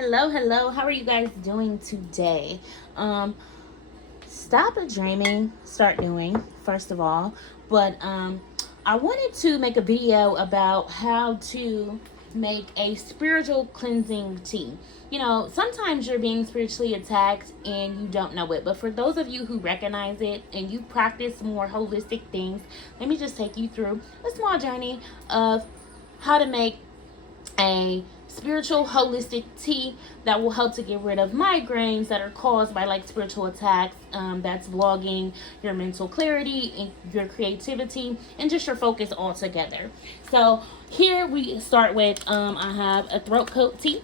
Hello, how are you guys doing today? Stop dreaming, start doing, first of all. But I wanted to make a video about how to make a spiritual cleansing tea. You know, sometimes you're being spiritually attacked and you don't know it. But for those of you who recognize it and you practice more holistic things, let me just take you through a small journey of how to make a spiritual holistic tea that will help to get rid of migraines that are caused by like spiritual attacks, that's vlogging your mental clarity and your creativity and just your focus altogether. So here we start with I have a throat coat tea,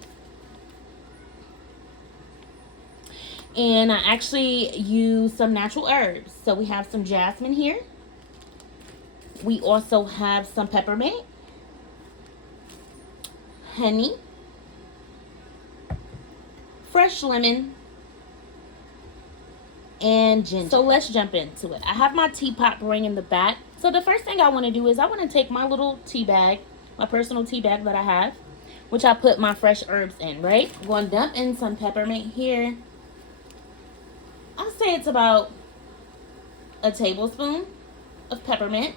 and I actually use some natural herbs. So we have some jasmine here, we also have some peppermint, honey, fresh lemon, and ginger. So let's jump into it. I have my teapot brewing in the back. So the first thing I want to do is I want to take my little tea bag, my personal tea bag that I have, which I put my fresh herbs in, right? I'm going to dump in some peppermint here. I'll say it's about a tablespoon of peppermint.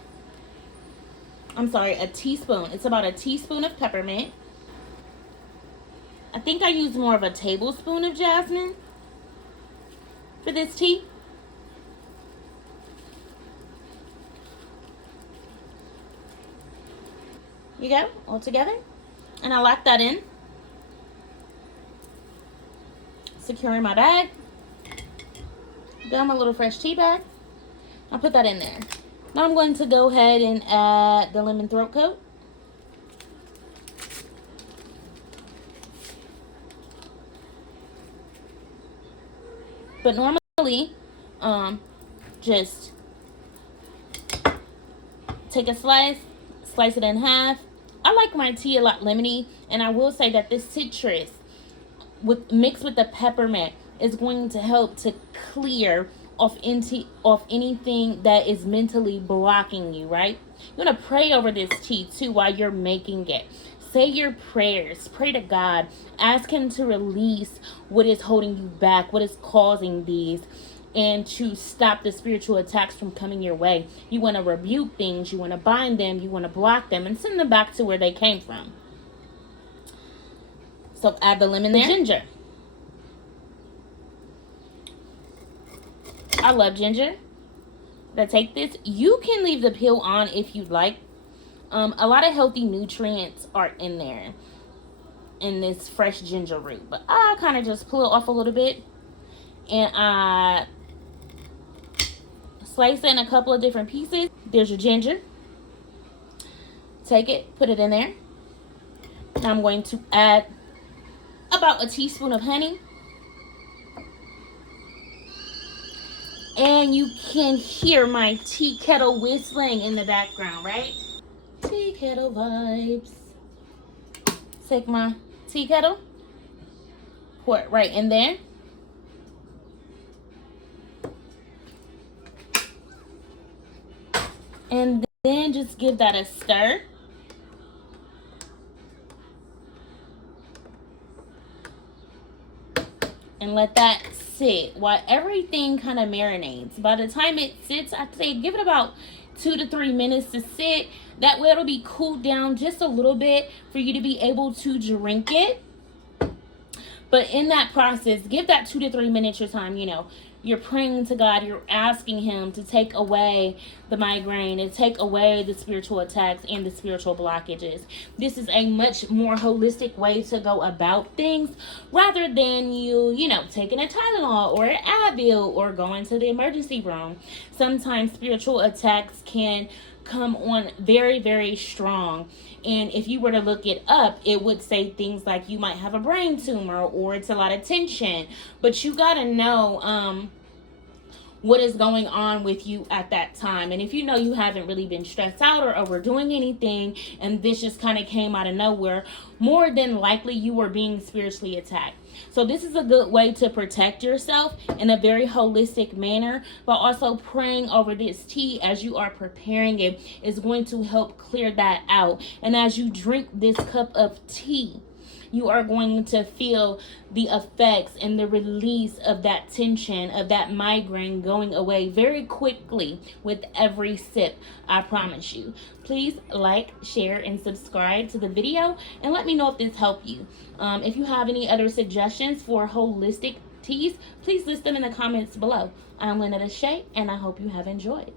I'm sorry, a teaspoon. It's about a teaspoon of peppermint. I think I use more of a tablespoon of jasmine for this tea. You go, all together. And I lock that in. Securing my bag. Got my little fresh tea bag. I'll put that in there. Now I'm going to go ahead and add the lemon throat coat. But normally, just take a slice it in half. I like my tea a lot lemony, and I will say that this citrus mixed with the peppermint is going to help to clear off anything that is mentally blocking you, right? You want to pray over this tea too while you're making it. Say your prayers, pray to God, ask him to release what is holding you back, what is causing these, and to stop the spiritual attacks from coming your way. You want to rebuke things, you want to bind them, you want to block them, and send them back to where they came from. So add the lemon, the ginger. I love ginger. To take this, you can leave the peel on if you'd like. A lot of healthy nutrients are in there in this fresh ginger root, but I kind of just pull it off a little bit, and I slice it in a couple of different pieces. There's your ginger. Take it, put it in there. Now I'm going to add about a teaspoon of honey. And you can hear my tea kettle whistling in the background, right? Tea kettle vibes. Take my tea kettle, pour it right in there. And then just give that a stir. And let that sit while everything kind of marinates. By the time it sits, I'd say give it about 2 to 3 minutes to sit. That way it'll be cooled down just a little bit for you to be able to drink it. But in that process, give that 2 to 3 minutes your time. You know, you're praying to God, you're asking him to take away the migraine and take away the spiritual attacks and the spiritual blockages. This is a much more holistic way to go about things rather than you know, taking a Tylenol or an Advil or going to the emergency room. Sometimes spiritual attacks can come on very, very strong, and if you were to look it up, it would say things like you might have a brain tumor or it's a lot of tension. But you got to know what is going on with you at that time. And if you know you haven't really been stressed out or overdoing anything, and this just kind of came out of nowhere, more than likely you were being spiritually attacked. So this is a good way to protect yourself in a very holistic manner, but also praying over this tea as you are preparing it is going to help clear that out. And as you drink this cup of tea, you are going to feel the effects and the release of that tension, of that migraine going away very quickly with every sip. I promise you. Please like, share, and subscribe to the video, and let me know if this helped you. If you have any other suggestions for holistic teas, please list them in the comments below. I'm Lynetta Shea, and I hope you have enjoyed.